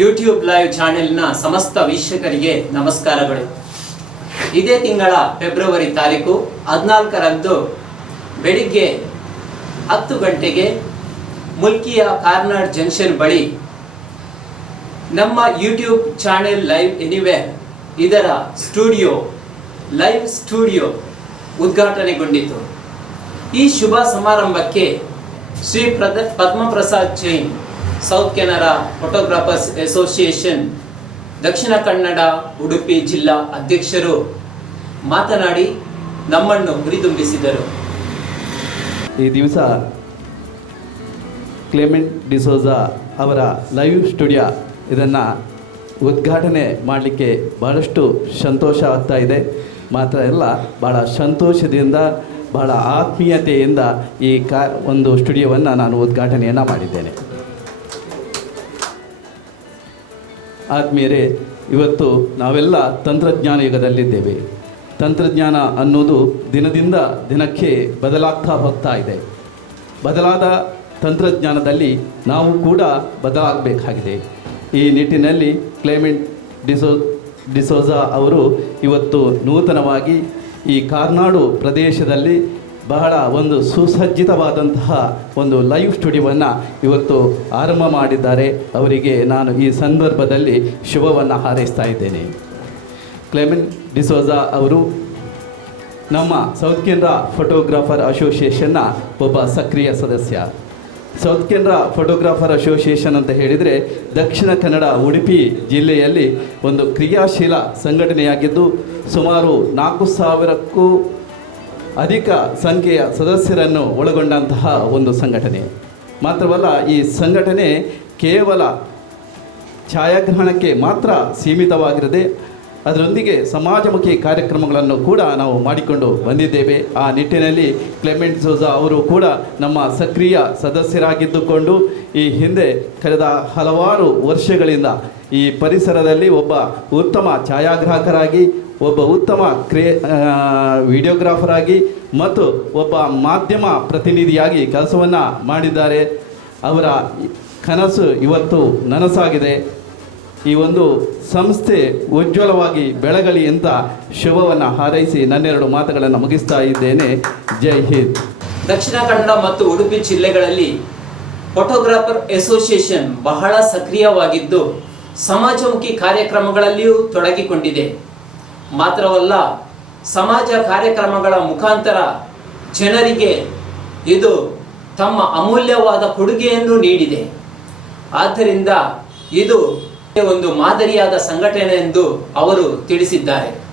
YouTube live ಚಾನೆಲ್ನ ಸಮಸ್ತ ವೀಕ್ಷಕರಿಗೆ ನಮಸ್ಕಾರಗಳು. ಇದೇ ತಿಂಗಳ ಫೆಬ್ರವರಿ ತಾರೀಕು ಹದಿನಾಲ್ಕರಂದು ಬೆಳಿಗ್ಗೆ ಹತ್ತು ಗಂಟೆಗೆ ಮುಲ್ಕಿಯ ಕಾರ್ನಾಡ್ ಜಂಕ್ಷನ್ ಬಳಿ ನಮ್ಮ ಯೂಟ್ಯೂಬ್ ಚಾನೆಲ್ ಲೈವ್ ಎನಿವೆ ಇದರ ಸ್ಟುಡಿಯೋ ಲೈವ್ ಸ್ಟುಡಿಯೋ ಉದ್ಘಾಟನೆಗೊಂಡಿತು. ಈ ಶುಭ ಸಮಾರಂಭಕ್ಕೆ Shri ಪ್ರದ, Padmaprasad Jain South Canara photographers association Dakshina Kannada, Udupi ಜಿಲ್ಲಾ ಅಧ್ಯಕ್ಷರು ಮಾತನಾಡಿ ನಮ್ಮನ್ನು ಹುರಿದುಂಬಿಸಿದರು. ಈ ದಿವಸ ಕ್ಲೆಮೆಂಟ್ ಡಿಸೋಜಾ ಅವರ ಲೈವ್ ಸ್ಟುಡಿಯೋ ಇದನ್ನು ಉದ್ಘಾಟನೆ ಮಾಡಲಿಕ್ಕೆ ಭಾಳಷ್ಟು ಸಂತೋಷ ಆಗ್ತಾ ಇದೆ. ಮಾತ್ರ ಅಲ್ಲ ಭಾಳ ಸಂತೋಷದಿಂದ ಭಾಳ ಆತ್ಮೀಯತೆಯಿಂದ ಈ ಕಾ ಒಂದು ಸ್ಟುಡಿಯೋವನ್ನು ನಾನು ಉದ್ಘಾಟನೆಯನ್ನು ಮಾಡಿದ್ದೇನೆ. ಆತ್ಮೀಯರೇ ಇವತ್ತು ನಾವೆಲ್ಲ ತಂತ್ರಜ್ಞಾನ ಯುಗದಲ್ಲಿದ್ದೇವೆ. ತಂತ್ರಜ್ಞಾನ ಅನ್ನೋದು ದಿನದಿಂದ ದಿನಕ್ಕೆ ಬದಲಾಗ್ತಾ ಹೋಗ್ತಾ ಇದೆ. ಬದಲಾದ ತಂತ್ರಜ್ಞಾನದಲ್ಲಿ ನಾವು ಕೂಡ ಬದಲಾಗಬೇಕಾಗಿದೆ. ಈ ನಿಟ್ಟಿನಲ್ಲಿ ಕ್ಲೈಮೆಂಟ್ ಡಿಸೋ, ಡಿಸೋಜಾ ಅವರು ಇವತ್ತು ನೂತನವಾಗಿ ಈ ಕಾರ್ನಾಡು ಪ್ರದೇಶದಲ್ಲಿ ಬಹಳ ಒಂದು ಸುಸಜ್ಜಿತವಾದಂತಹ ಒಂದು ಲೈವ್ ಸ್ಟುಡಿಯೋವನ್ನು ಇವತ್ತು ಆರಂಭ ಮಾಡಿದ್ದಾರೆ. ಅವರಿಗೆ ನಾನು ಈ ಸಂದರ್ಭದಲ್ಲಿ ಶುಭವನ್ನು ಹಾರೈಸ್ತಾ ಇದ್ದೇನೆ. ಕ್ಲೆಮೆನ್ ಡಿಸೋಜಾ ಅವರು ನಮ್ಮ ಸೌತ್ ಕೇಂದ್ರ ಫೋಟೋಗ್ರಾಫರ್ ಅಸೋಸಿಯೇಷನ್ನ ಒಬ್ಬ ಸಕ್ರಿಯ ಸದಸ್ಯ. ಸೌತ್ ಕೇಂದ್ರ ಫೋಟೋಗ್ರಾಫರ್ ಅಸೋಸಿಯೇಷನ್ ಅಂತ ಹೇಳಿದರೆ ದಕ್ಷಿಣ ಕನ್ನಡ, ಉಡುಪಿ ಜಿಲ್ಲೆಯಲ್ಲಿ ಒಂದು ಕ್ರಿಯಾಶೀಲ ಸಂಘಟನೆಯಾಗಿದ್ದು ಸುಮಾರು ನಾಲ್ಕು ಸಾವಿರಕ್ಕೂ ಅಧಿಕ ಸಂಖ್ಯೆಯ ಸದಸ್ಯರನ್ನು ಒಳಗೊಂಡಂತಹ ಒಂದು ಸಂಘಟನೆ. ಮಾತ್ರವಲ್ಲ ಈ ಸಂಘಟನೆ ಕೇವಲ ಛಾಯಾಗ್ರಹಣಕ್ಕೆ ಮಾತ್ರ ಸೀಮಿತವಾಗಿರದೆ ಅದರೊಂದಿಗೆ ಸಮಾಜಮುಖಿ ಕಾರ್ಯಕ್ರಮಗಳನ್ನು ಕೂಡ ನಾವು ಮಾಡಿಕೊಂಡು ಬಂದಿದ್ದೇವೆ. ಆ ನಿಟ್ಟಿನಲ್ಲಿ ಕ್ಲೆಮೆಂಟ್ ಸೋಜಾ ಅವರು ಕೂಡ ನಮ್ಮ ಸಕ್ರಿಯ ಸದಸ್ಯರಾಗಿದ್ದುಕೊಂಡು ಈ ಹಿಂದೆ ಕಳೆದ ಹಲವಾರು ವರ್ಷಗಳಿಂದ ಈ ಪರಿಸರದಲ್ಲಿ ಒಬ್ಬ ಉತ್ತಮ ಛಾಯಾಗ್ರಾಹಕರಾಗಿ, ಒಬ್ಬ ಉತ್ತಮ ವಿಡಿಯೋಗ್ರಾಫರ್ ಆಗಿ ಮತ್ತು ಒಬ್ಬ ಮಾಧ್ಯಮ ಪ್ರತಿನಿಧಿಯಾಗಿ ಕೆಲಸವನ್ನು ಮಾಡಿದ್ದಾರೆ. ಅವರ ಕನಸು ಇವತ್ತು ನನಸಾಗಿದೆ. ಈ ಒಂದು ಸಂಸ್ಥೆ ಉಜ್ವಲವಾಗಿ ಬೆಳಗಲಿ ಅಂತ ಶುಭವನ್ನು ಹಾರೈಸಿ ನನ್ನೆರಡು ಮಾತುಗಳನ್ನು ಮುಗಿಸ್ತಾ ಇದ್ದೇನೆ. ಜೈ ಹಿಂದ್. ದಕ್ಷಿಣ ಕನ್ನಡ ಮತ್ತು ಉಡುಪಿ ಜಿಲ್ಲೆಗಳಲ್ಲಿ ಫೋಟೋಗ್ರಾಫರ್ ಅಸೋಸಿಯೇಷನ್ ಬಹಳ ಸಕ್ರಿಯವಾಗಿದ್ದು ಸಮಾಜಮುಖಿ ಕಾರ್ಯಕ್ರಮಗಳಲ್ಲಿಯೂ ತೊಡಗಿಕೊಂಡಿದೆ. ಮಾತ್ರವಲ್ಲ, ಸಮಾಜ ಕಾರ್ಯಕ್ರಮಗಳ ಮುಖಾಂತರ ಜನರಿಗೆ ಇದು ತಮ್ಮ ಅಮೂಲ್ಯವಾದ ಕೊಡುಗೆಯನ್ನು ನೀಡಿದೆ. ಆದ್ದರಿಂದ ಇದು ಒಂದು ಮಾದರಿಯಾದ ಸಂಘಟನೆ ಎಂದು ಅವರು ತಿಳಿಸಿದ್ದಾರೆ.